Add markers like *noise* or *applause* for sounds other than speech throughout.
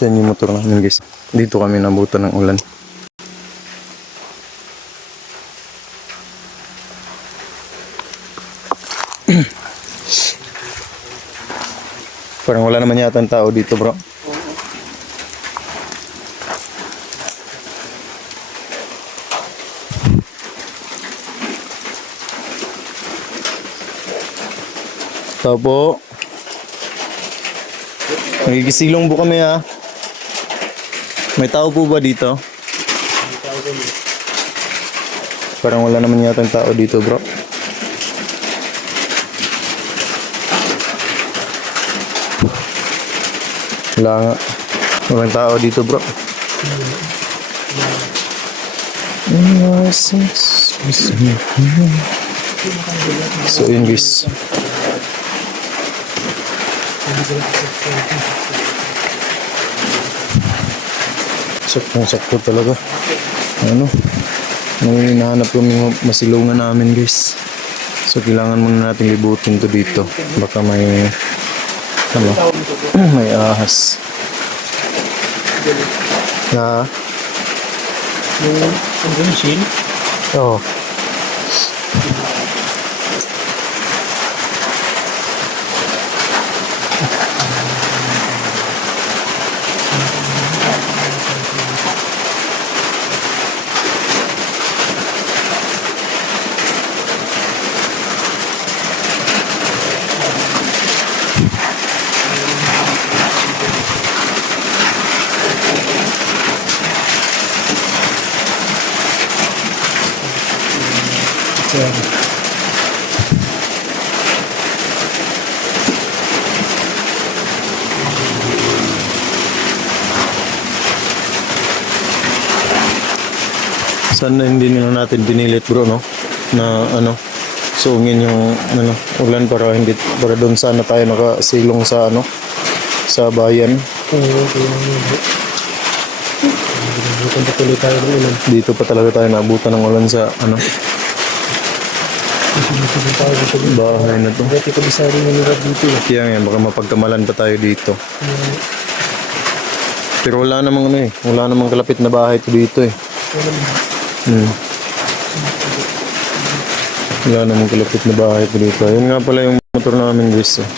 so yun yung motor namin guys. Dito kami nabutan ng ulan. *clears throat* Parang wala naman yata ang tao dito bro. Tao po. Nagigisilong po kami ha. May tao po ba dito? Parang wala naman yata ang tao dito bro. Wala nga. Walang tao dito bro. So yun guys. Saktong sakto talaga. Ano? May hinahanap kami masilungan namin guys. So kailangan muna natin libutin to dito. Baka may ano? *clears throat* may ahas. Na? Yung yung shin. Oo. Sana hindi na natin dinilit bro no? Na ano sungin yung ano ulan para hindi para doon sana tayo nakasilong sa ano sa bayan. Dito pa talaga tayo naabutan ng ulan sa ano Hindi tayo dito. bahay na to Dati ko bisa rin yung lugar dito. eh. kaya nga baka mapagkamalan pa tayo dito Hmm. pero wala namang ano eh wala namang kalapit na bahay to dito eh hmm. wala namang kalapit na bahay to dito yun nga pala yung motor namin guys eh.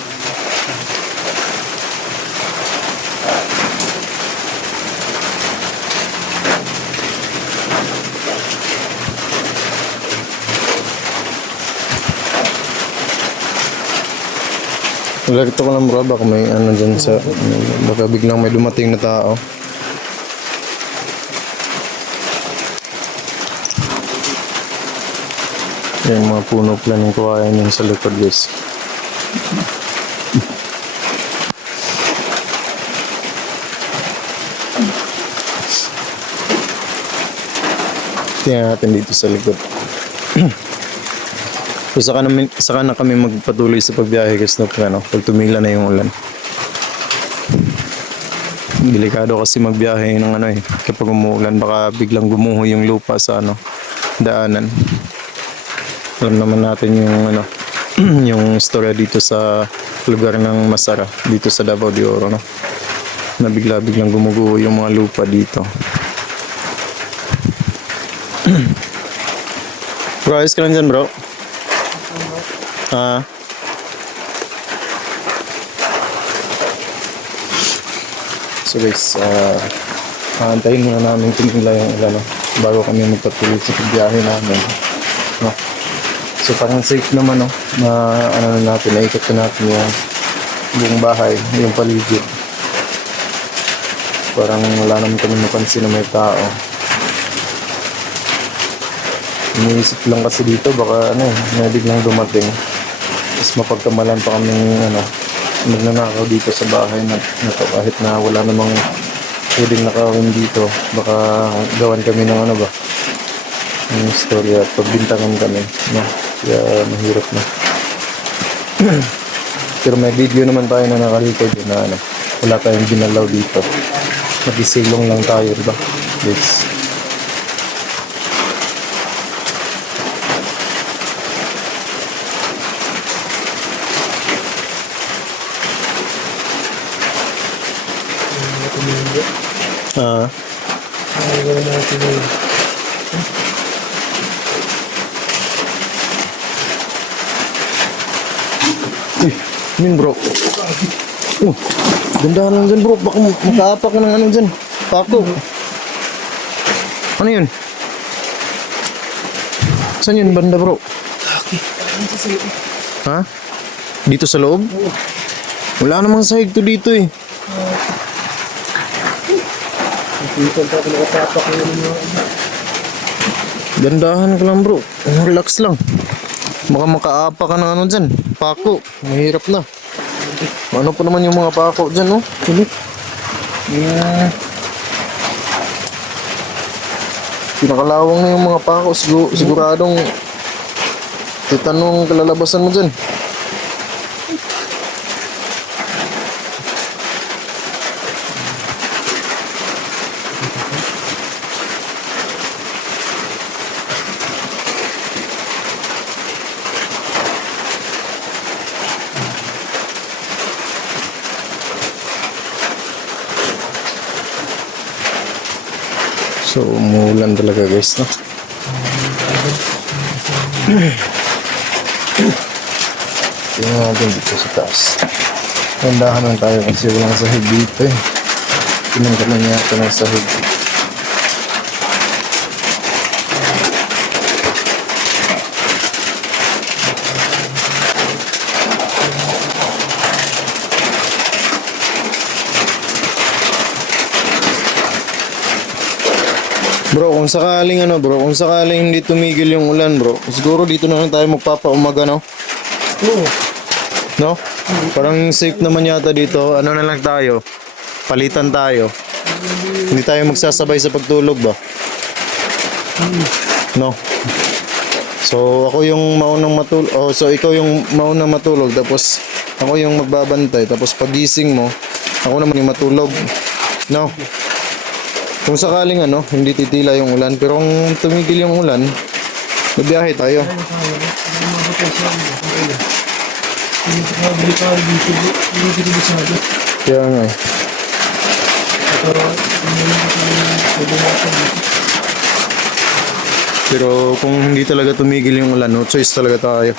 Alerto ko lang bro, baka may ano dyan sa, baka biglang may dumating na tao. Yung mga puno pala ng kawayan yun sa likod guys. Tingnan natin dito sa likod. *clears throat* So saka, namin, saka na kami magpatuloy sa pagbiyahe guys no, ano, pag tumila na yung ulan. Delikado kasi magbiyahe ng ano eh. Kapag umuulan baka biglang gumuho yung lupa sa ano, daanan. Alam naman natin yung ano, *clears throat* yung istorya dito sa lugar ng Masara, dito sa Davao de Oro no. Na bigla-biglang gumuguho yung mga lupa dito. *clears throat* bro, ayos ka lang dyan bro. Ah. So guys, ah aantayin muna namin tumila yung ulan no, bago kami magpatuloy sa pagbiyahe namin. No. So parang safe naman no, na ano na natin, naikot na natin yung buong bahay, yung paligid. Parang wala naman kami napansin na may tao. Iniisip lang kasi dito baka ano eh, may biglang dumating. Tapos mapagkamalan pa kami ano, magnanakaw dito sa bahay na, na to kahit na wala namang pwedeng nakawin dito. Baka gawan kami ng ano ba, ng istorya at pagbintangan kami. No? Kaya mahirap na. *clears throat* Pero may video naman tayo na yun na ano, wala tayong ginalaw dito. Magisilong lang tayo, diba? Yes. Ah, Nagawa natin yun. Uy, min bro. Oh, gandahan lang dyan bro. Baka makaapak ka ng ano dyan. Pako. Ano yun? Saan yun banda bro? Ha? Dito sa loob? Wala namang sahig to dito eh. Dito ako Gandahan ka lang bro. Relax lang. Baka makaapak ka ng ano dyan. Pako. Mahirap na. Ano pa naman yung mga pako dyan no? Hindi. Yeah. Pinakalawang na yung mga pako. Sigur siguradong titanong kalalabasan mo dyan. So, umuulan talaga guys, no? Tingnan natin dito sa taas. Gandahan lang tayo kasi walang sahig dito eh. Tingnan ka lang yata ng sahig. Bro, kung sakaling ano bro, kung sakaling hindi tumigil yung ulan bro, siguro dito na lang tayo magpapaumaga no? Oo. No? Parang safe naman yata dito. Ano na lang tayo? Palitan tayo. Hindi tayo magsasabay sa pagtulog ba? No? So, ako yung maunang matulog. Oh, so, ikaw yung maunang matulog. Tapos, ako yung magbabantay. Tapos, pagising mo, ako naman yung matulog. No? Kung sakaling ano, hindi titila yung ulan. Pero kung tumigil yung ulan, mabiyahe tayo. Kaya nga eh. Pero kung hindi talaga tumigil yung ulan, no choice talaga tayo.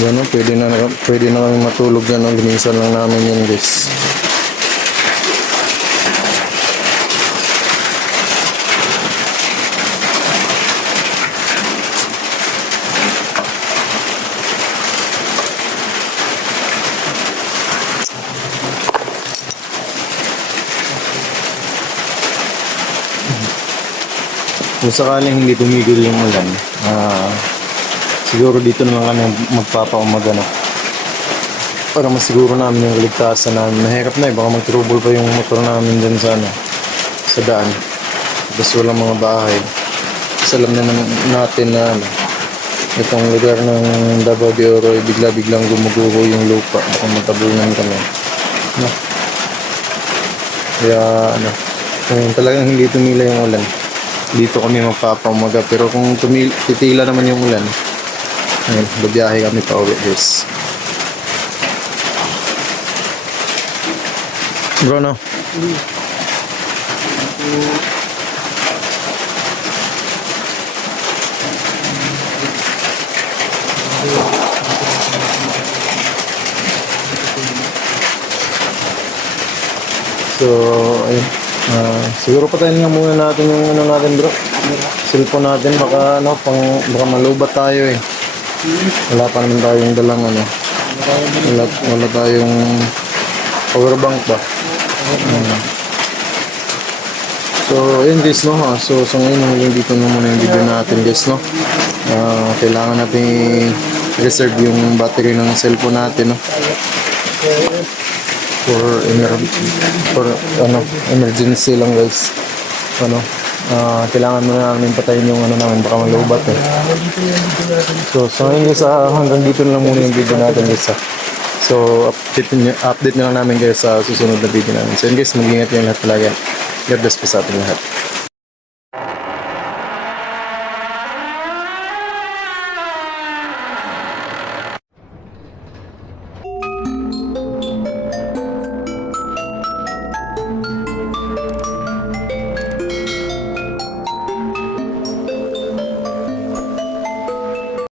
Ganun, oh, pwede na, pwede na kami matulog yan. Ang linisan lang namin yan guys. Kung sakaling hindi tumigil yung ulan, ah siguro dito naman kami magpapaumaga na. Para masiguro namin yung kaligtasan namin. Mahirap na eh, baka mag-trouble pa yung motor namin dyan sa, ano, sa daan. Tapos walang mga bahay. Tapos alam naman natin na ano, itong lugar ng Davao de Oro, eh, bigla-biglang gumuguho yung lupa. Baka magtabunan kami. No? Kaya ano, kung talagang hindi tumila yung ulan, dito kami magpapaumaga. Pero kung tumil, titila naman yung ulan, ayun, babiyahe kami pa uwi guys. Bro, no? So, ayun. Ah, siguro patayin nga muna natin yung ano natin bro. Cellphone natin baka ano, pang, baka malubat tayo eh. Wala pa naman tayong dalang ano. Wala, wala tayong power bank ba. Hmm. So, ayun guys no ha. So, so ngayon hanggang dito na muna yung video natin guys no. Ah, kailangan natin reserve yung battery ng cellphone natin no for emer for ano emergency lang guys ano ah kailangan muna namin patayin yung ano namin baka malubat eh. So so ngayon guys ah, hanggang dito na lang muna yung video natin guys ah. so update nyo, update na lang namin guys sa susunod na video namin. So yun guys mag-ingat yung lahat talaga God bless po sa ating lahat